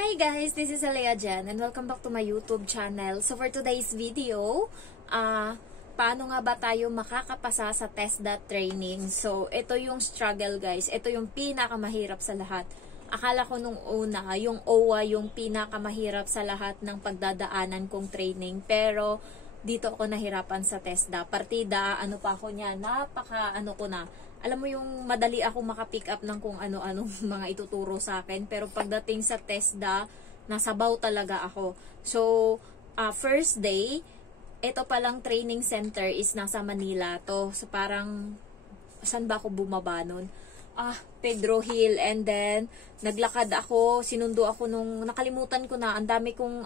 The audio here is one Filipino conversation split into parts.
Hi guys, this is Alea Jan and welcome back to my YouTube channel. So for today's video, paano nga ba tayo makakapasa sa TESDA training? So ito yung struggle guys, ito yung pinakamahirap sa lahat. Akala ko nung una, yung OWA yung pinakamahirap sa lahat ng pagdadaanan kong training. Pero dito ako nahirapan sa TESDA. Partida, ano pa ako niya, ano ko na. Alam mo yung madali ako makapick up ng kung ano-anong mga ituturo sa akin. Pero pagdating sa TESDA, nasabaw talaga ako. So, first day, ito palang training center is nasa Manila to. So, parang, saan ba ako bumaba nun? Pedro Hill. And then, naglakad ako, sinundo ako nung, nakalimutan ko na, ang dami kong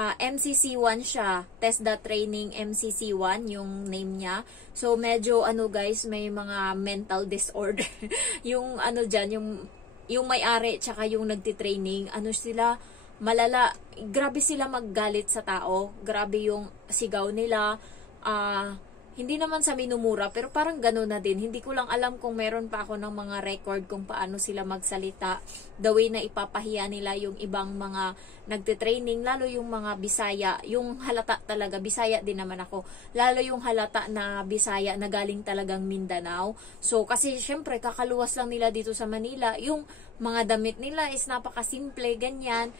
MCC1 siya, TESDA Training MCC1 yung name niya. So medyo guys, may mga mental disorder. Yung dyan, yung may-ari tsaka yung nagti-training, sila malala, grabe sila maggalit sa tao, grabe yung sigaw nila. Hindi naman sa minumura, pero parang gano'n na din. Hindi ko lang alam kung meron pa ako ng mga record kung paano sila magsalita. The way na ipapahiya nila yung ibang mga nagtitraining, lalo yung mga Bisaya. Yung halata talaga, Bisaya din naman ako. Lalo yung halata na Bisaya na galing talagang Mindanao. So, kasi syempre, kakaluwas lang nila dito sa Manila. Yung mga damit nila is napakasimple, ganyan.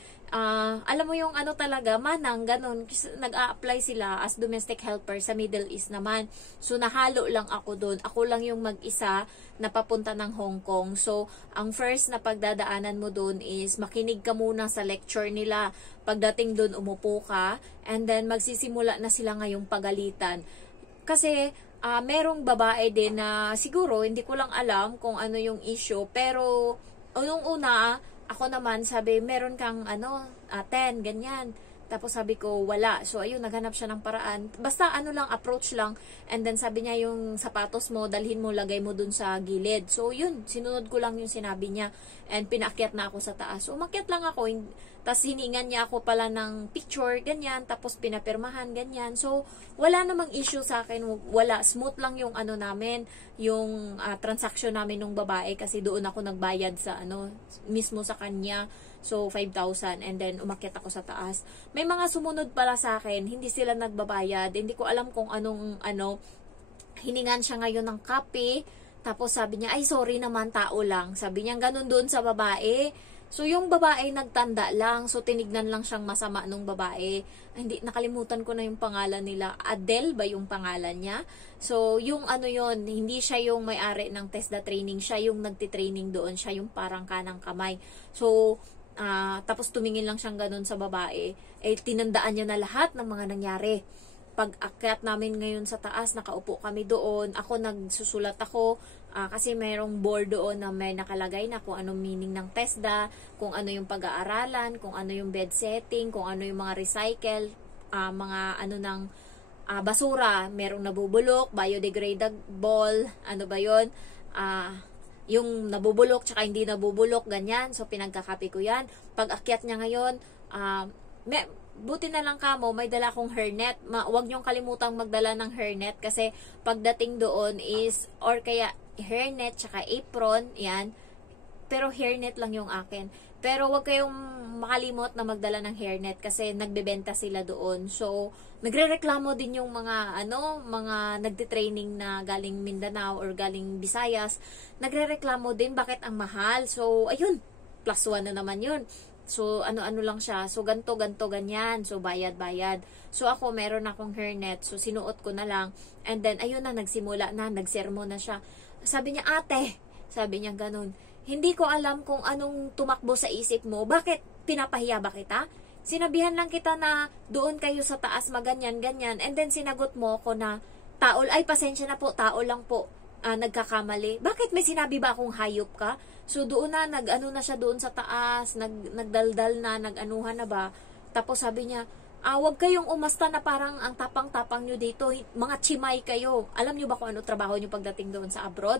Alam mo yung talaga, manang, ganun. Nag-a-apply sila as domestic helper sa Middle East naman. So, nahalo lang ako doon. Ako lang yung mag-isa na papunta ng Hong Kong. So, ang first na pagdadaanan mo doon is makinig ka muna sa lecture nila. Pagdating doon, umupo ka. And then, magsisimula na sila ngayong pagalitan. Kasi, merong babae din na siguro, hindi ko lang alam kung ano yung issue. Pero, nung una, ako naman, sabi, meron kang 10, ganyan. Tapos sabi ko, wala. So, ayun, naghanap siya ng paraan. Basta lang, approach lang. And then sabi niya, yung sapatos mo, dalhin mo, lagay mo dun sa gilid. So, yun, sinunod ko lang yung sinabi niya. And pinaakyat na ako sa taas. So, umakyat lang ako. Tapos hiningan niya ako pala ng picture, ganyan. Tapos pinapirmahan, ganyan. So, wala namang issue sa akin. Wala. Smooth lang yung namin, yung transaction namin nung babae. Kasi doon ako nagbayad sa mismo sa kanya. So, 5,000. And then, umakyat ako sa taas. May mga sumunod pala sa akin. Hindi sila nagbabayad. Hindi ko alam kung anong hiningan siya ngayon ng kape. Tapos sabi niya, ay sorry naman, tao lang. Sabi niya, ganun doon sa babae. So, yung babae nagtanda lang. So, tinignan lang siyang masama nung babae. Hindi, nakalimutan ko na yung pangalan nila. Adele ba yung pangalan niya? So, yung yun, hindi siya yung may-ari ng TESDA training. Siya yung nagtitraining doon. Siya yung parang kanang kamay. So, tapos tumingin lang siyang ganun sa babae. Tinandaan niya na lahat ng mga nangyari. Pag-akyat namin ngayon sa taas, nakaupo kami doon. Ako, nagsusulat ako. Kasi mayroong board doon na may nakalagay na kung anong meaning ng TESDA, kung ano yung pag-aaralan, kung ano yung bed setting, kung ano yung mga recycle, mga ng basura, merong nabubulok, biodegradable, ano ba yun, yung nabubulok tsaka hindi nabubulok, ganyan. So, pinagkakapi ko yan. Pag-akyat niya ngayon, buti na lang kamo, may dala akong hairnet. Huwag niyong kalimutang magdala ng hairnet kasi pagdating doon is, or kaya hairnet tsaka apron, yan. Pero hairnet lang yung akin. Pero huwag kayong makalimot na magdala ng hairnet kasi nagbebenta sila doon. So, nagrereklamo din yung mga mga nagtitraining na galing Mindanao or galing Visayas. Nagrereklamo din bakit ang mahal. So, ayun, +1 na naman yun. So, ano lang siya. So, ganto, ganyan. So, bayad. So, ako, meron akong hairnet. So, sinuot ko na lang. And then, ayun na, nagsimula na, nagsermo na siya. Sabi niya, ate, sabi niya ganun, hindi ko alam kung anong tumakbo sa isip mo. Bakit? Pinapahiya ba kita? Sinabihan lang kita na doon kayo sa taas maganyan. And then, sinagot mo ako na, ay, pasensya na po, tao lang po. Nagkakamali. Bakit may sinabi ba akong hayop ka? So, doon na, na siya doon sa taas, nagdaldal na, nag-anuhan na ba? Tapos sabi niya, wag kayong umasta na parang ang tapang-tapang nyo dito, mga chimay kayo. Alam nyo ba kung ano trabaho nyo pagdating doon sa abroad?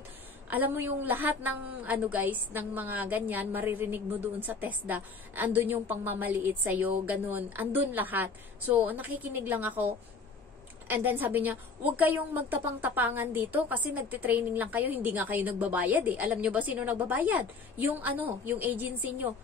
Alam mo yung lahat ng guys, ng mga ganyan, maririnig mo doon sa TESDA. Andun yung pangmamaliit sa'yo, ganun. Andun lahat. So, nakikinig lang ako. And then sabi niya, huwag kayong magtapang-tapangan dito kasi nagte-training lang kayo, hindi nga kayo nagbabayad eh. Alam niyo ba sino nagbabayad? Yung yung agency niyo.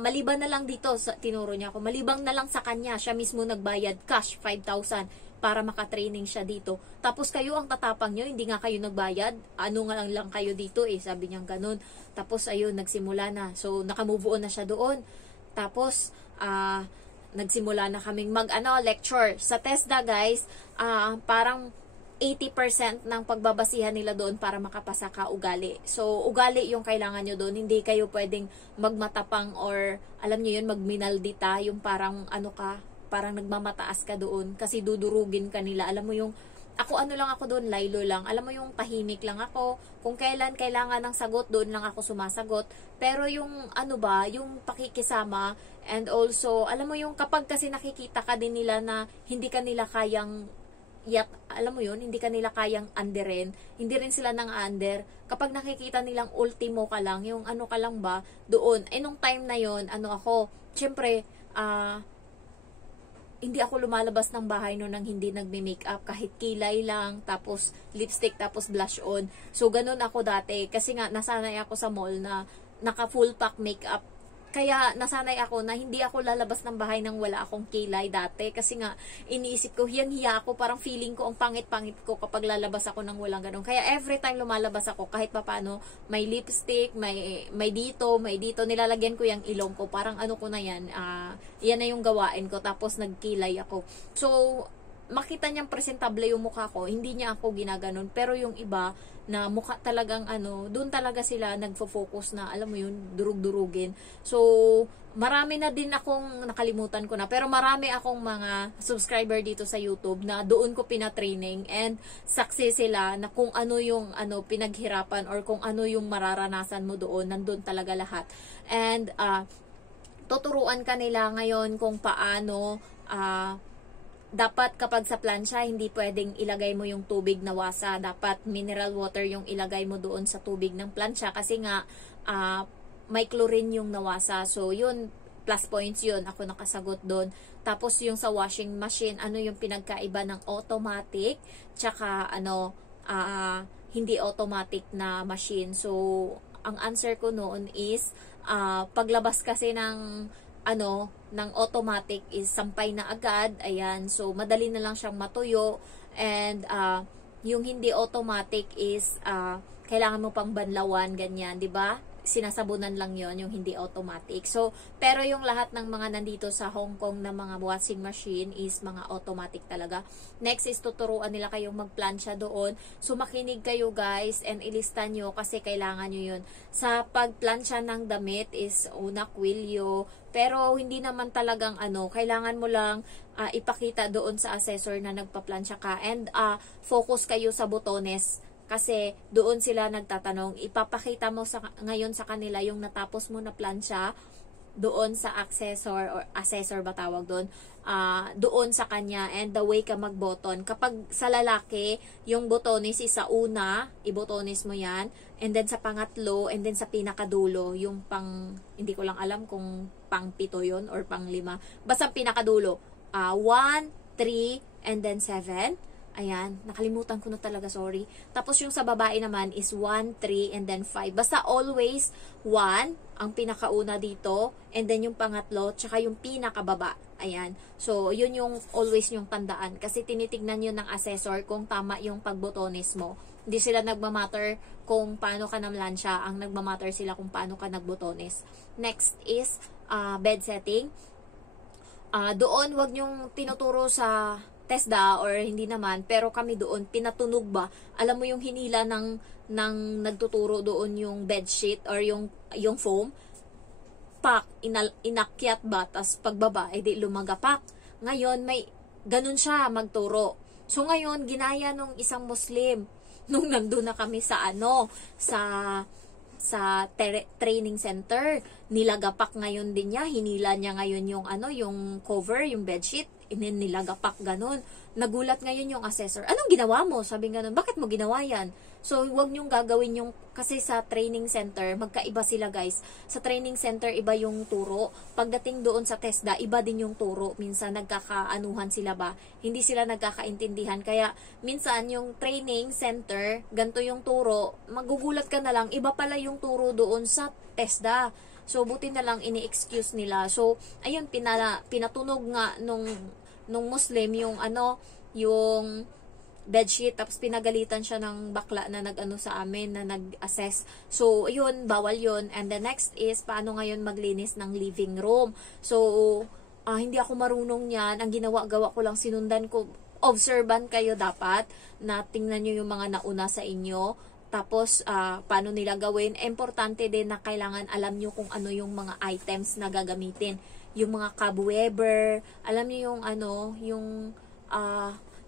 Maliban na lang dito, tinuro niya ako, maliban na lang sa kanya, siya mismo nagbayad, cash, 5,000 para makatraining siya dito. Tapos kayo ang tatapang niyo, hindi nga kayo nagbayad, ano nga lang kayo dito eh, sabi niya ganun. Tapos ayun, nagsimula na. So, nakamove on na siya doon. Tapos, nagsimula na kaming lecture. Sa TESDA guys, parang 80% ng pagbabasihan nila doon para makapasa ka ugali. So, ugali yung kailangan nyo doon. Hindi kayo pwedeng magmatapang or, alam nyo yun, magminaldita, yung parang parang nagmamataas ka doon kasi dudurugin ka nila. Alam mo yung, ako lang ako doon, laylo lang. Alam mo yung tahimik lang ako. Kung kailan kailangan ng sagot, doon lang ako sumasagot. Pero yung yung pakikisama, and also, alam mo yung kapag kasi nakikita ka din nila na hindi ka nila kayang alam mo yun, hindi ka nila kayang underin, hindi rin sila nang under. Kapag nakikita nilang ultimo ka lang, yung ka lang ba, doon, nung time na yon ako, syempre, hindi ako lumalabas ng bahay noon nang hindi nagme-makeup, kahit kilay lang, tapos lipstick, tapos blush on. So, ganun ako dati, kasi nga, nasanay ako sa mall na naka full pack makeup. Kaya nasanay ako na hindi ako lalabas ng bahay nang wala akong kilay dati. Kasi nga, iniisip ko, hiyang-hiya ako. Parang feeling ko, ang pangit-pangit ko kapag lalabas ako nang walang ganun. Kaya every time lumalabas ako, kahit papano, may lipstick, may dito, nilalagyan ko yung ilong ko. Parang ko na yan. Yan na yung gawain ko. Tapos nagkilay ako. So, makita niyang presentable yung mukha ko. Hindi niya ako ginaganon. Pero yung iba, na mukha talagang doon talaga sila nagfo-focus na, alam mo yun, durug-durugin. So, marami na din akong, nakalimutan ko na, pero marami akong mga subscriber dito sa YouTube na doon ko pinatraining, and success sila na kung ano yung pinaghirapan or kung ano yung mararanasan mo doon, nandun talaga lahat. And, tuturuan ka nila ngayon kung paano, dapat kapag sa plancha, hindi pwedeng ilagay mo yung tubig na wasa. Dapat mineral water yung ilagay mo doon sa tubig ng plancha kasi nga may chlorine yung nawasa. So, yun, plus points yun. Ako nakasagot doon. Tapos, yung sa washing machine, ano yung pinagkaiba ng automatic tsaka hindi automatic na machine. So, ang answer ko noon is paglabas kasi ng ng automatic is sampay na agad, ayan, so madali na lang siyang matuyo, and yung hindi automatic is kailangan mo pang banlawan, ganyan, di ba? Sinasabunan lang yon yung hindi automatic. So, pero yung lahat ng mga nandito sa Hong Kong na mga washing machine is mga automatic talaga. Next is tuturuan nila kayong magplansya doon. So, makinig kayo guys and ilista nyo kasi kailangan nyo yun. Sa pagplansya ng damit is una kwilyo, pero hindi naman talagang kailangan mo lang ipakita doon sa assessor na nagpaplansya ka, and focus kayo sa botones. Kasi doon sila nagtatanong, ipapakita mo ngayon sa kanila yung natapos mo na plansya doon sa assessor ba tawag doon, doon sa kanya, and the way ka mag-button. Kapag sa lalaki, yung botones is sa una, ibotones mo yan, and then sa pangatlo, and then sa pinakadulo, yung hindi ko lang alam kung pang 7 yun or pang 5. Basta pinakadulo, 1, 3, and then 7. Ayan, nakalimutan ko na talaga, sorry. Tapos yung sa babae naman is 1, 3, and then 5. Basta always 1 ang pinakauna dito, and then yung pangatlo, tsaka yung pinakababa. Ayan. So, yun yung always yung tandaan. Kasi tinitignan yun ng assessor kung tama yung pagbotones mo. Hindi sila nagmamatter kung paano ka namlansya. Ang nagmamatter sila kung paano ka nagbotones. Next is bed setting. Doon, wag nyong tinuturo sa TESDA or hindi naman, pero kami doon pinatunog ba, alam mo yung hinila ng nagtuturo doon yung bedsheet or yung foam, inakyat ba, tas pagbaba di lumagapak. Ngayon may ganun siya magturo. So ngayon ginaya nung isang Muslim nung nandun na kami sa training center. nilagapak ngayon din niya, hinila niya ngayon yung yung cover, yung bedsheet, nilagapak ganun. Nagulat ngayon yung assessor. Anong ginawa mo? Sabi ganun, bakit mo ginawa yan? So, huwag niyong gagawin yung, kasi sa training center, magkaiba sila guys. Sa training center, iba yung turo. Pagdating doon sa TESDA, iba din yung turo. Minsan, nagkakaanuhan sila ba? Hindi sila nagkakaintindihan. Kaya, minsan, yung training center, ganito yung turo, magugulat ka na lang, iba pala yung turo doon sa TESDA. So, buti na lang ini-excuse nila. So, ayun, pinatunog nga nung Muslim yung yung bedsheet, tapos pinagalitan siya ng bakla na sa amin, na nag-assess. So, yun, bawal yun. And the next is, paano ngayon maglinis ng living room. So, hindi ako marunong yan. Ang gawa ko lang, sinundan ko. Observant kayo dapat, na tingnan nyo yung mga nauna sa inyo. Tapos, paano nila gawin. Importante din na kailangan alam nyo kung ano yung mga items na gagamitin. Yung mga cobwebber, alam nyo yung yung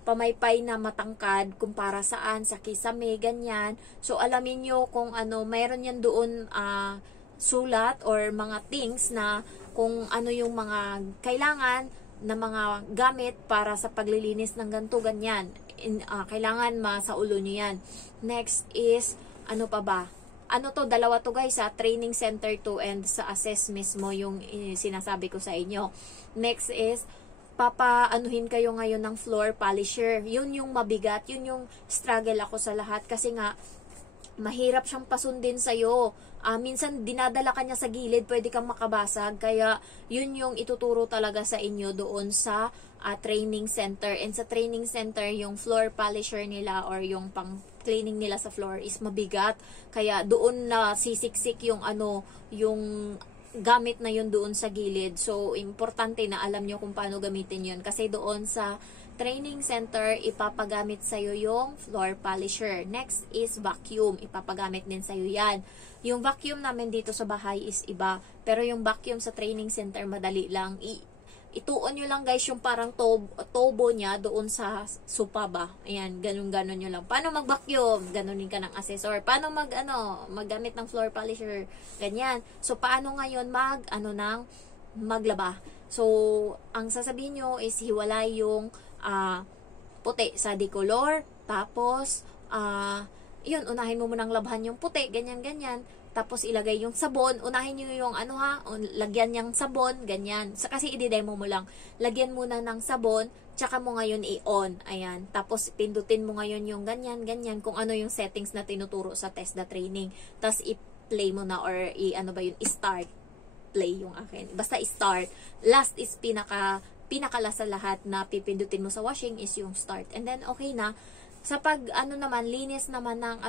pamaypay na matangkad, kung para saan, sa kisame, ganyan. So, alamin nyo kung mayroon yan doon sulat or mga things na kung ano yung mga kailangan na mga gamit para sa paglilinis ng ganito, ganyan. Kailangan masaulo nyo yan. Next is, ano pa ba? Dalawa to guys, sa training center to and sa assess mismo yung sinasabi ko sa inyo. Next is, papaanuhin kayo ngayon ng floor polisher. Yun yung mabigat, yun yung struggle ako sa lahat kasi nga mahirap siyang pasundin sa'yo. Minsan dinadala ka niya sa gilid, pwede kang makabasag, kaya yun yung ituturo talaga sa inyo doon sa training center. And sa training center, yung floor polisher nila or yung pang cleaning nila sa floor is mabigat, kaya doon na sisiksik yung yung gamit na yun doon sa gilid. So, importante na alam nyo kung paano gamitin yun. Kasi doon sa training center, ipapagamit sa'yo yung floor polisher. Next is vacuum. Ipapagamit din sa'yo yan. Yung vacuum namin dito sa bahay is iba. Pero yung vacuum sa training center, madali lang. Ituon nyo lang guys yung parang tobo niya doon sa sopa ba. Ayan, ganun-ganon nyo lang. Paano mag-vacuum? Ganunin ka ng assessor. Paano maggamit ng floor polisher? Ganyan. So, paano ngayon maglaba? So, ang sasabihin nyo is hiwalay yung puti sa decolor. Tapos, yun, unahin mo munang labhan yung puti. Ganyan-ganyan. Tapos ilagay yung sabon, unahin nyo yung lagyan niyang sabon, ganyan. Kasi i-demo mo lang. Lagyan muna ng sabon, tsaka mo ngayon i-on. Ayan. Tapos pindutin mo ngayon yung ganyan, kung ano yung settings na tinuturo sa TESDA training. Tapos i-play mo na or i-start. Play yung akin. Basta i-start. Last is pinakala sa lahat na pipindutin mo sa washing is yung start. And then okay na. Sa linis naman ng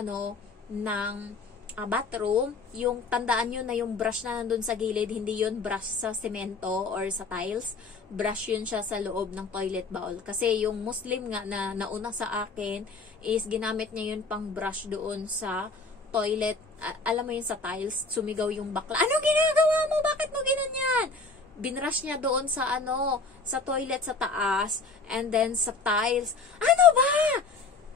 bathroom, yung tandaan nyo na yung brush na nandun sa gilid, hindi yun brush sa semento or sa tiles, brush yun siya sa loob ng toilet bowl. Kasi yung Muslim nga na nauna sa akin is ginamit niya yun pang brush doon sa toilet, alam mo yun sa tiles, sumigaw yung bakla, anong ginagawa mo? Bakit mo ginanyan? Binrush niya doon sa sa toilet sa taas, and then sa tiles, ano ba?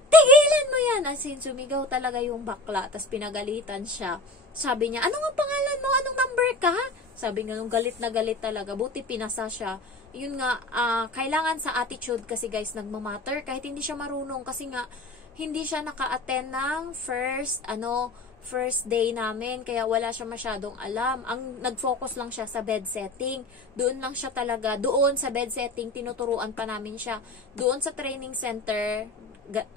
Tigilan mo yan! As in, sumigaw talaga yung bakla, tas pinagalitan siya. Sabi niya, ano nga pangalan mo? Anong number ka? Sabi nga, nung galit na galit talaga. Buti pinasa siya. Yun nga, kailangan sa attitude kasi guys, nagmamatter. Kahit hindi siya marunong, kasi nga, hindi siya naka-attend ng first day namin, kaya wala siya masyadong alam. Ang nag-focus lang siya sa bed setting. Doon lang siya talaga, doon sa bed setting, tinuturuan pa namin siya. Doon sa training center,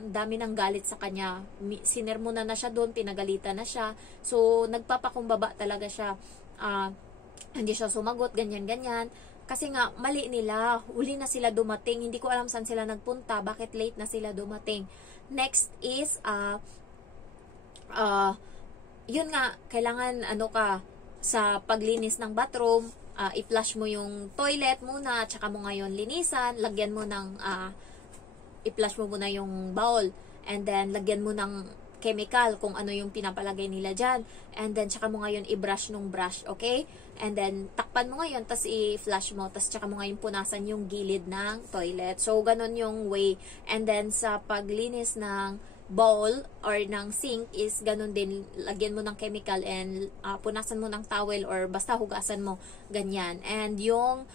dami ng galit sa kanya. Sinermonan na siya doon, pinagalitan na siya. So, nagpapakumbaba talaga siya. Hindi siya sumagot, ganyan-ganyan. Kasi nga, mali nila. Uli na sila dumating. Hindi ko alam saan sila nagpunta. Bakit late na sila dumating. Next is, yun nga, kailangan sa paglinis ng bathroom, i-flush mo yung toilet muna, tsaka mo ngayon linisan, lagyan mo ng i-flush mo muna yung bowl, and then lagyan mo ng chemical kung ano yung pinapalagay nila dyan, and then tsaka mo ngayon i-brush nung brush, okay? And then takpan mo ngayon, tas i-flush mo, tas tsaka mo ngayon punasan yung gilid ng toilet. So, ganun yung way. And then sa paglinis ng bowl or ng sink is ganun din, lagyan mo ng chemical and punasan mo ng towel or basta hugasan mo, ganyan. And yung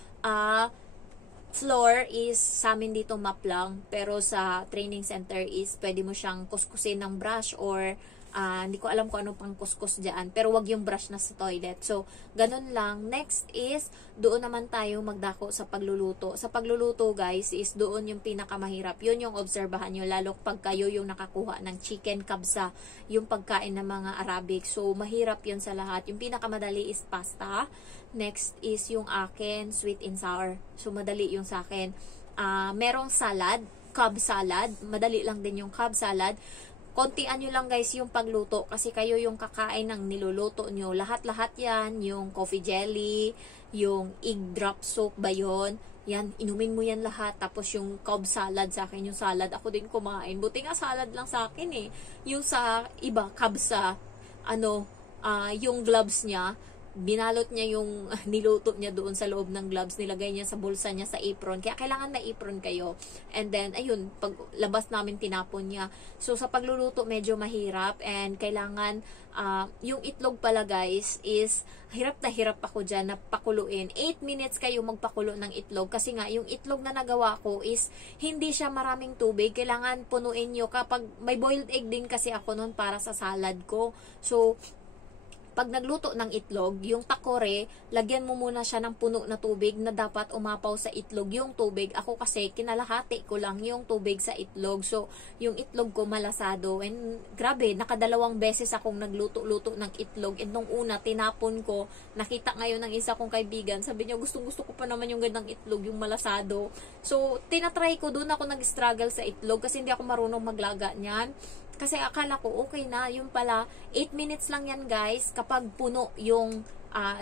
floor is sa amin dito map lang, pero sa training center is pwede mo siyang kuskusin ng brush or hindi ko alam kung ano pang kuskus dyan, pero wag yung brush na sa toilet. So, ganun lang. Next is, doon naman tayo magdako sa pagluluto. Sa pagluluto, guys, is doon yung pinakamahirap. Yun yung obserbahan nyo, lalo pag kayo yung nakakuha ng chicken kabsa, yung pagkain ng mga Arabic. So, mahirap yun sa lahat. Yung pinakamadali is pasta. Next is yung akin, sweet and sour. So, madali yung sa akin. Merong salad, Cobb salad. Madali lang din yung Cobb salad. Kontian nyo lang guys yung pagluto kasi kayo yung kakain ng niluluto nyo. Lahat-lahat yan, yung coffee jelly, yung egg drop soup ba yun? Yan, inumin mo yan lahat. Tapos yung Cobb salad sa akin, yung salad ako din kumain. Buti nga salad lang sa akin eh. Yung sa iba, Cobb sa, yung gloves niya, binalot niya yung niluto niya doon sa loob ng gloves, nilagay niya sa bulsa niya sa apron, kaya kailangan may apron kayo. And then ayun, pag labas namin tinapon niya. So sa pagluluto medyo mahirap and kailangan yung itlog pala guys is hirap na hirap ako dyan na pakuluin. 8 minutes kayo magpakulo ng itlog kasi nga yung itlog na nagawa ko is hindi siya maraming tubig, kailangan punuin nyo. Kapag may boiled egg din kasi ako noon para sa salad ko, so pag nagluto ng itlog, yung takore, lagyan mo muna siya ng puno na tubig na dapat umapaw sa itlog yung tubig. Ako kasi, kinalahati ko lang yung tubig sa itlog. So, yung itlog ko malasado. And grabe, nakadalawang beses akong nagluto-luto ng itlog. And nung una, tinapon ko, nakita ngayon ng isa kong kaibigan, sabi niya, gustong-gusto ko pa naman yung gandang itlog, yung malasado. So, tinatry ko, doon ako nag-struggle sa itlog kasi hindi ako marunong maglaga niyan. Kasi akala ko okay na, yung pala 8 minutes lang yan guys kapag puno yung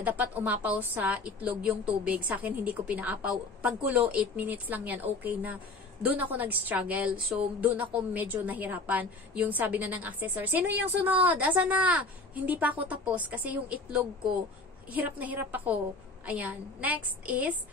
dapat umapaw sa itlog yung tubig. Sa akin hindi ko pinaapaw, pagkulo 8 minutes lang yan, okay na. Doon ako nag-struggle, so doon ako medyo nahirapan. Yung sabi na ng accessor, sino yung sunod? Asa na? Hindi pa ako tapos kasi yung itlog ko hirap na hirap ako. Ayan, next is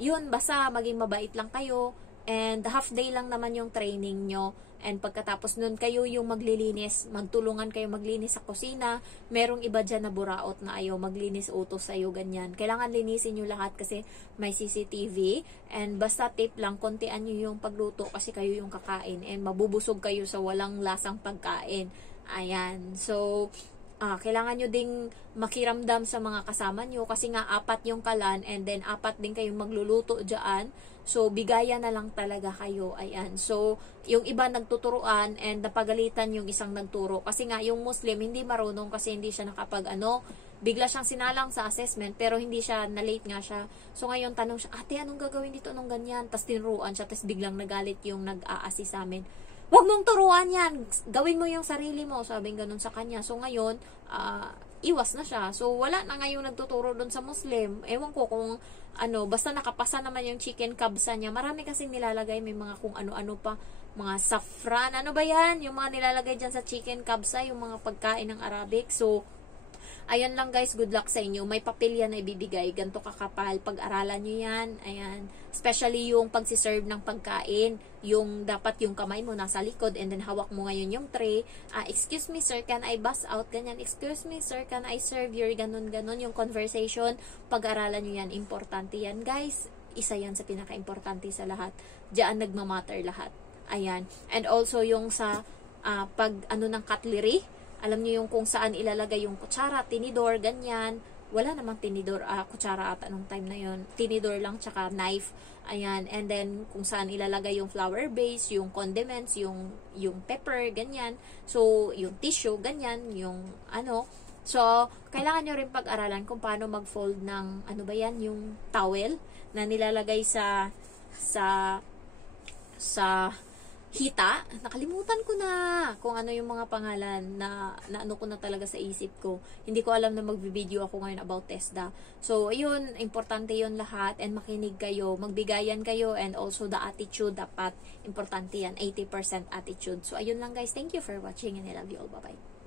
yun, basta maging mabait lang kayo. And half day lang naman yung training nyo. And pagkatapos nun, kayo yung maglilinis. Magtulungan kayo maglinis sa kusina. Merong iba dyan na buraot na ayaw maglinis, utos sa'yo, ganyan. Kailangan linisin nyo lahat kasi may CCTV. And basta tip lang, kontian nyo yung pagluto kasi kayo yung kakain. And mabubusog kayo sa walang lasang pagkain. Ayan. So, kailangan nyo ding makiramdam sa mga kasama nyo kasi nga 4 yung kalan and then 4 din kayong magluluto dyan. So, bigaya na lang talaga kayo. Ayan. So, yung iba nagtuturuan and napagalitan yung isang nagturo. Kasi nga, yung Muslim hindi marunong kasi hindi siya bigla siyang sinalang sa assessment pero hindi siya, na-late nga siya. So, ngayon tanong siya, ate, anong gagawin dito? Anong ganyan? Tapos tinuruan siya, tapos biglang nagalit yung nag-a-assist sa amin. Huwag mong turuan yan. Gawin mo yung sarili mo. Sabing ganun sa kanya. So, ngayon, iwas na siya. So, wala na ngayon nagtuturo doon sa Muslim. Ewan ko kung basta nakapasa naman yung chicken kabsa niya. Marami kasi nilalagay, may mga kung ano-ano pa. Mga saffron. Ano ba yan? Yung mga nilalagay dyan sa chicken kabsa, yung mga pagkain ng Arabic. So, ayan lang guys, good luck sa inyo. May papel yan na ibibigay, ganito kakapal. Pag-aralan nyo yan, ayan. Especially yung pagsiserve ng pagkain, yung dapat yung kamay mo nasa likod and then hawak mo ngayon yung tray. Excuse me sir, can I bus out? Ganyan, excuse me sir, can I serve your ganun-ganun. Yung conversation, pag-aralan nyo yan, importante yan guys. Isa yan sa pinaka-importante sa lahat. Diyan nagmamatter lahat. Ayan. And also yung sa ng cutlery, alam niyo yung kung saan ilalagay yung kutsara, tinidor, ganyan. Wala namang tinidor, kutsara ata nung time na yon. Tinidor lang, tsaka knife. Ayan. And then, kung saan ilalagay yung flour base, yung condiments, yung pepper, ganyan. So, yung tissue, ganyan. Yung So, kailangan nyo rin pag-aralan kung paano mag-fold ng, yung towel na nilalagay sa hita. Nakalimutan ko na kung ano yung mga pangalan na ko na talaga sa isip ko. Hindi ko alam na magbi-video ako ngayon about TESDA. So, ayun, importante yun lahat and makinig kayo, magbigayan kayo and also the attitude, dapat importante yan, 80% attitude. So, ayun lang guys. Thank you for watching and I love you all. Bye-bye.